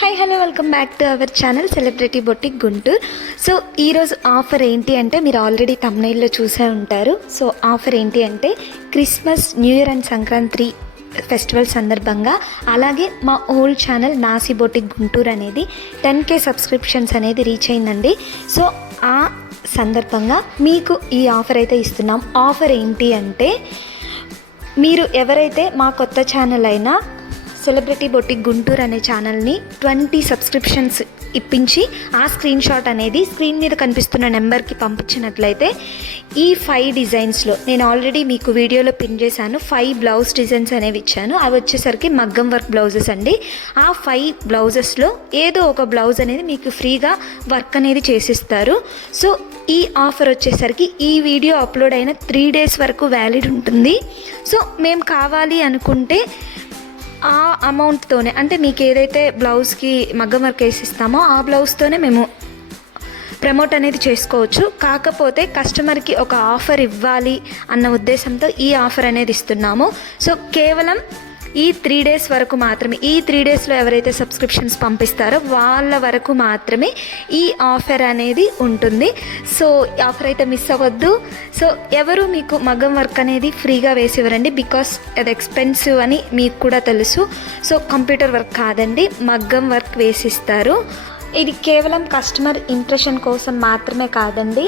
Hi hello welcome back to our channel celebrity boutique Guntur. So ఈరోజు offer ఏంటి అంటే మీరు ఆల్రెడీ థంబ్నెయిల్లో చూసే ఉంటారు. సో ఆఫర్ ఏంటి అంటే Christmas, new year and Sankranti festival సందర్భంగా అలాగే మా ఓల్డ్ ఛానల్ నాసి బొటిక్ గుంటూరు అనేది 10K సబ్స్క్రిప్షన్స్ అనేది రీచ్ అయిందండి. సో ఆ సందర్భంగా మీకు ఈ ఆఫర్ అయితే ఇస్తున్నాం. ఆఫర్ ఏంటి అంటే మీరు ఎవరైతే మా కొత్త ఛానల్ అయినా సెలబ్రిటీ బొటిక్ గుంటూరు అనే ఛానల్ని 20 సబ్స్క్రిప్షన్స్ ఇప్పించి ఆ స్క్రీన్ షాట్ అనేది స్క్రీన్ మీద కనిపిస్తున్న నెంబర్కి పంపించినట్లయితే ఈ 5 డిజైన్స్లో నేను ఆల్రెడీ మీకు వీడియోలో పిన్ చేశాను. 5 బ్లౌజ్ డిజైన్స్ అనేవి ఇచ్చాను. అవి వచ్చేసరికి మగ్గం వర్క్ బ్లౌజెస్ అండి. ఆ 5 బ్లౌజెస్లో ఏదో ఒక బ్లౌజ్ అనేది మీకు ఫ్రీగా వర్క్ అనేది చేసిస్తారు. సో ఈ ఆఫర్ వచ్చేసరికి ఈ వీడియో అప్లోడ్ అయిన 3 డేస్ వరకు వ్యాలిడ్ ఉంటుంది. సో మేము కావాలి అనుకుంటే ఆ అమౌంట్తోనే, అంటే మీకు ఏదైతే బ్లౌజ్కి మగ్గం వర్క్ వేసిస్తామో ఆ బ్లౌజ్తోనే మేము ప్రమోట్ అనేది చేసుకోవచ్చు. కాకపోతే కస్టమర్కి ఒక ఆఫర్ ఇవ్వాలి అన్న ఉద్దేశంతో ఈ ఆఫర్ అనేది ఇస్తున్నాము. సో కేవలం ఈ 3 డేస్ వరకు మాత్రమే, ఈ 3 డేస్లో ఎవరైతే సబ్స్క్రిప్షన్స్ పంపిస్తారో వాళ్ళ వరకు మాత్రమే ఈ ఆఫర్ అనేది ఉంటుంది. సో ఆఫర్ అయితే మిస్ అవ్వద్దు. సో ఎవరు మీకు మగ్గం వర్క్ అనేది ఫ్రీగా వేసివ్వరండి, బికాస్ అది ఎక్స్పెన్సివ్ అని మీకు కూడా తెలుసు. సో కంప్యూటర్ వర్క్ కాదండి, మగ్గం వర్క్ వేసిస్తారు. ఇది కేవలం కస్టమర్ ఇంప్రెషన్ కోసం మాత్రమే కాదండి,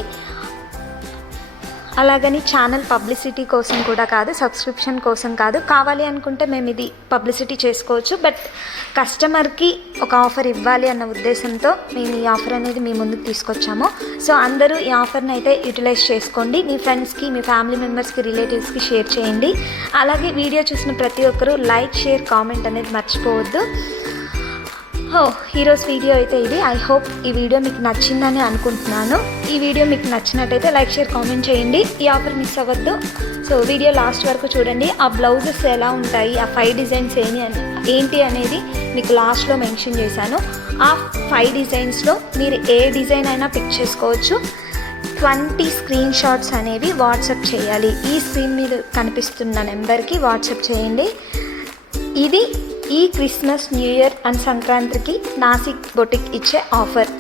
అలాగని ఛానల్ పబ్లిసిటీ కోసం కూడా కాదు, సబ్స్క్రిప్షన్ కోసం కాదు. కావాలి అనుకుంటే మేము ఇది పబ్లిసిటీ చేసుకోవచ్చు, బట్ కస్టమర్కి ఒక ఆఫర్ ఇవ్వాలి అన్న ఉద్దేశంతో మేము ఈ ఆఫర్ అనేది మీ ముందుకు తీసుకొచ్చాము. సో అందరూ ఈ ఆఫర్ని అయితే యూటిలైజ్ చేసుకోండి. మీ ఫ్రెండ్స్కి, మీ ఫ్యామిలీ మెంబర్స్కి, రిలేటివ్స్కి షేర్ చేయండి. అలాగే వీడియో చూసిన ప్రతి ఒక్కరూ లైక్, షేర్, కామెంట్ అనేది మర్చిపోవద్దు. ఈరోజు వీడియో అయితే ఇది. ఐ హోప్ ఈ వీడియో మీకు నచ్చిందని అనుకుంటున్నాను. ఈ వీడియో మీకు నచ్చినట్టయితే లైక్, షేర్, కామెంట్ చేయండి. ఈ ఆఫర్ మిస్ అవ్వద్దు. సో వీడియో లాస్ట్ వరకు చూడండి. ఆ బ్లౌజెస్ ఎలా ఉంటాయి, ఆ 5 డిజైన్స్ ఏంటి అనేది మీకు లాస్ట్లో మెన్షన్ చేశాను. ఆ 5 డిజైన్స్లో మీరు ఏ డిజైన్ అయినా పిక్ చేసుకోవచ్చు. 20 స్క్రీన్ షాట్స్ అనేవి వాట్సాప్ చేయాలి. ఈ స్క్రీన్ మీద కనిపిస్తున్న నెంబర్కి వాట్సాప్ చేయండి. ఇది ఈ క్రిస్మస్, న్యూ ఇయర్ అండ్ సంక్రాంతికి నాసిక్ బొటిక్ ఇచ్చే ఆఫర్.